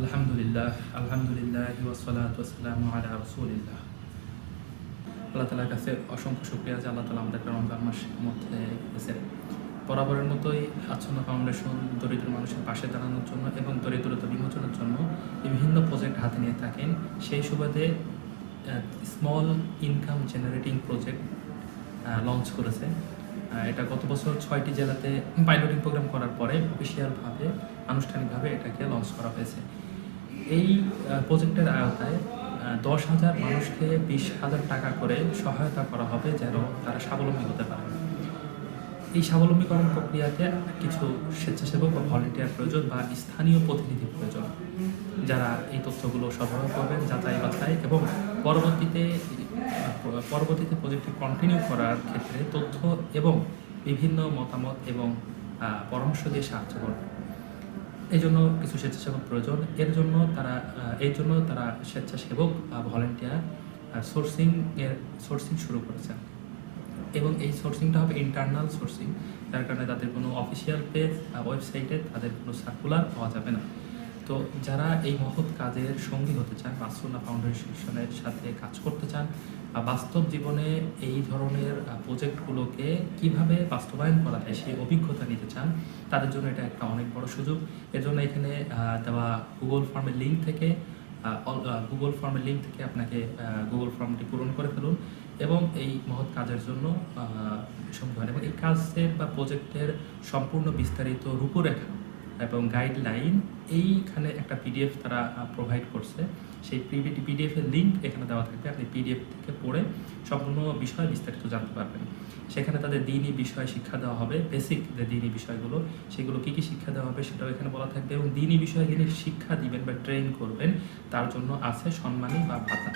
আলহামদুলিল্লাহ আলহামদুলিল্লাহ ওয়াসসালাতু ওয়াসসালামু আলা রাসূলিল্লাহ। আল্লাহ তাআলার কাছে অসংখ্য শুকরিয়া যে আল্লাহ তাআলা আমাদেরকে রমজান মাসের মধ্যে রেখেছেন। বরাবরের মতোই আচ্ছন্ন ফাউন্ডেশন দরিদ্র মানুষের পাশে দাঁড়ানোর জন্য এবং দরিদ্রতা বিমোচনের জন্য বিভিন্ন প্রজেক্ট হাতে নিয়ে থাকেন। সেই সুবাদে small income generating project launch করেছে। এটা গত বছর 6টি জেলাতে পাইলটিং প্রোগ্রাম করার পরে অফিসিয়ালভাবে আনুষ্ঠানিকভাবে এটাকে লঞ্চ করা হয়েছে। এই প্রজেক্টের আওতায় 10,000 মানুষকে 20,000 টাকা করে সহায়তা করা হবে যেন তারা স্বাবলম্বী হতে পারে। এই স্বাবলম্বীকরণ প্রক্রিয়াতে কিছু স্বেচ্ছাসেবক বা ভলেন্টিয়ার প্রয়োজন বা স্থানীয় প্রতিনিধি প্রয়োজন, যারা এই তথ্যগুলো সরবরাহ করবেন, যাচাই বাছাই এবং পরবর্তীতে প্রজেক্টটি কন্টিনিউ করার ক্ষেত্রে তথ্য এবং বিভিন্ন মতামত এবং পরামর্শ দিয়ে সাহায্য করবে। এই জন্য কিছু স্বেচ্ছাসেবক প্রয়োজন। এই জন্য তারা স্বেচ্ছাসেবক বা ভলেন্টিয়ার সোর্সিং শুরু করেছেন এবং এই সোর্সিংটা হবে ইন্টারনাল সোর্সিং, যার কারণে তাদের কোনো অফিসিয়াল পেজ ওয়েবসাইটে তাদের কোনো সার্কুলার পাওয়া যাবে না। তো যারা এই মহৎ কাজের সঙ্গী হতে চান, আসুন্নাহ ফাউন্ডেশনের সাথে কাজ করতে চান, বাস্তব জীবনে এই ধরনের প্রজেক্টগুলোকে কিভাবে বাস্তবায়ন করা যায় সেই অভিজ্ঞতা নিতে চান, তাদের জন্য এটা একটা অনেক বড় সুযোগ। এর জন্য এখানে দেওয়া গুগল ফর্মের লিঙ্ক থেকে আপনাকে গুগল ফর্মটি পূরণ করে ফেলুন এবং এই মহৎ কাজের জন্য সঙ্গী হন। এবং এই কাজের বা প্রজেক্টের সম্পূর্ণ বিস্তারিত রূপরেখা এবং গাইডলাইন এইখানে একটা পিডিএফ তারা প্রোভাইড করছে। সেই পিডিএফের লিঙ্ক এখানে দেওয়া থাকবে, আপনি পিডিএফ থেকে পড়ে সম্পূর্ণ বিষয় বিস্তারিত জানতে পারবেন। সেখানে তাদের দ্বীনি বিষয় শিক্ষা দেওয়া হবে, বেসিক যে দ্বীনি বিষয়গুলো সেগুলো কী কী শিক্ষা দেওয়া হবে সেটাও এখানে বলা থাকবে এবং দ্বীনি বিষয়ে যিনি শিক্ষা দিবেন বা ট্রেন করবেন তার জন্য আছে সম্মানী বা ভাতা।